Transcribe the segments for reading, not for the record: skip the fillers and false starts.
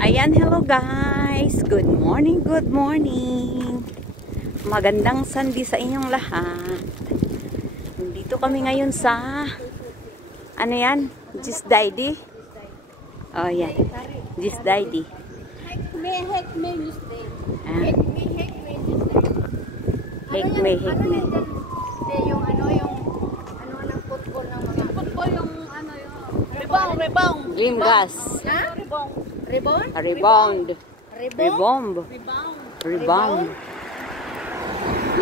Ayan, hello guys. Good morning, good morning. Magandang Sunday sa inyong lahat. Dito kami ngayon sa ano yan? Gisdaydi. Oh, yan. Gisdaydi. Hekme. Yung ano ng football ng mga football yung ano yung rebound. Limgas. Ha? Rebound.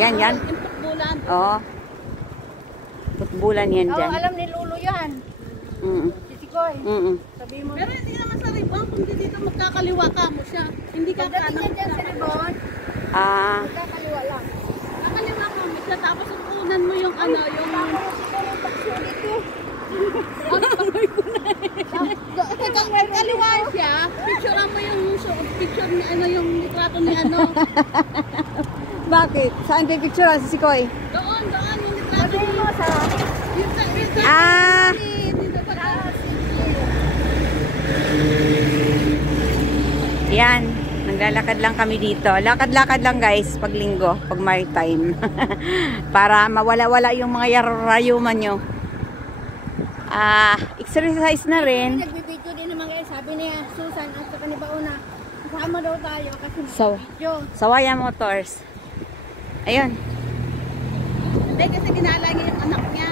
Yan. Yung footballan. Oh. Footballan yan dyan. Alam ni Lulu yan. Sisikoy. Sabi mo. Pero hindi naman sa rebound, kung hindi dito magkakaliwa ka mo siya. Hindi ka Pagdating niya dyan sa rebound, magkakaliwa lang. kakaliwa ka mo siya, tapos upunan mo yung ano, yung... Kaliwa siya, picturean mo yung picture ni ano, yung litrato ni ano. Bakit? Saan kayo picture si Sikoy? Doon, yung litrato Sabi mo sa... Yan. Naglalakad lang kami dito. Lakad-lakad lang guys pag linggo, pag maritime. Para mawala-wala yung mga rayuman nyo. Exercise na rin. Nagbibideo din naman guys. Sabi niya, Susan at saka ni Bauna, kasama daw tayo kasi So, nagbibideo. Sawaya Motors. Ayun. Hindi kasi ginala niya yung anak niya.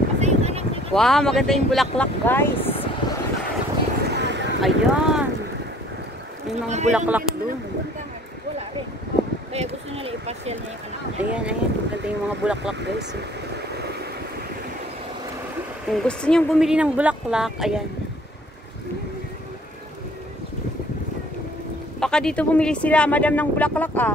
Kasi yung anak niya Wow, maganda yung bulaklak guys. Ayan. May mga bulaklak doon. wala rin. Kaya gusto nila ipasyal niya yung anak niya. Ayan. Maganda yung mga bulaklak guys. Kung gusto niyong bumili ng bulaklak, ayan. Baka dito bumili sila, madam, ng bulaklak ah.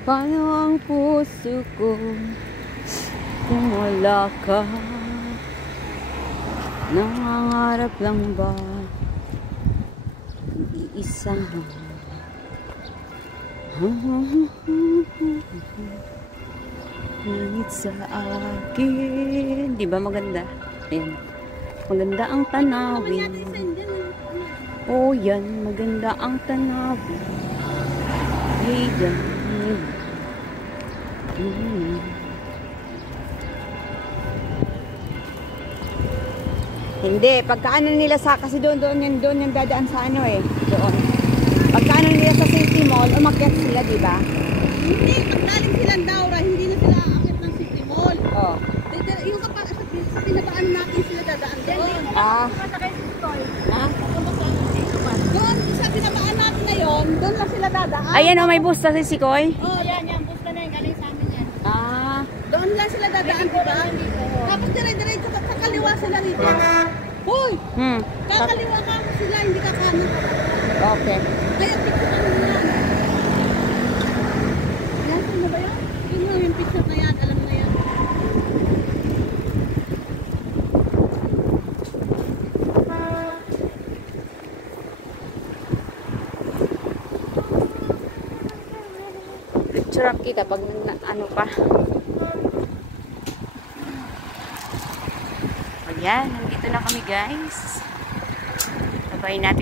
Paano ang puso ko kung wala ka? Nangangarap lang ba iisa? Langit sa akin. Di ba maganda? Ayan. Maganda ang tanawin. Oh yan, maganda ang tanawin. Ayan. Hindi, pagkaano nila sa kasi doon yung dadaan sa ano eh, doon. Pagkaano nila sa City Mall, umakyat sila, di ba? Hindi, pagdaling silang Daura, hindi na sila aakit ng City Mall. Oh. Yung kapag sa pinabaan natin sila dadaan doon. Doon, sa pinabaan natin na yun, doon lang sila dadaan. Ayan oh, may bus na si Sikoy. Oh, yan, basta na yung galing sa amin yan. Doon lang sila dadaan, diba? Tapos dire-diretso kakaliwa sila rito. Hoy! Kakaliwa ka sila, hindi ka kanan. Okay. Kaya picture ano yan? Yan, sino ba yan? Yun yung picture na yan, alam na yan. Picture up kita pag ano pa. Ayan, nandito na kami guys. Babayin natin.